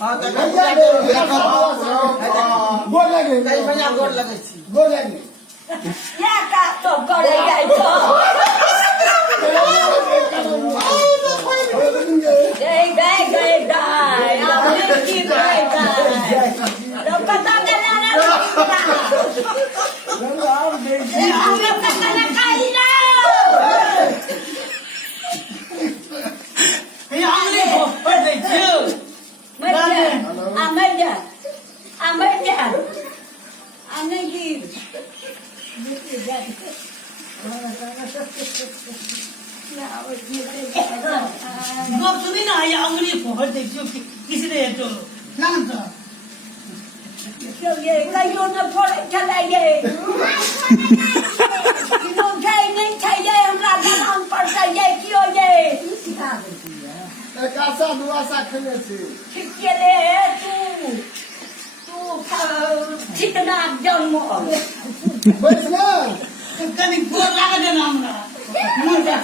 हाँ तो गोर लगे कई बढ़िया गोर लगे छी गोर लगे क्या का तो करे जाए तो गए गए गए गाय आपने की गए गाय तो पता चला ना हमने पता ना खाई ना ये आंगली को पड़ दे छियो गप सुनी ना ये आंगली को पड़ दे छियो किसी ने तो कौन सा क्यों ये कईयों ने फोड़े चला ये क्यों नहीं चाहिए हमरा दुकान पर से ये क्यों ये कासा दुआसा खेले से ठीक के ले तू चिकना जन्म बस ना कनी गोर लागे देना हमरा मुंह का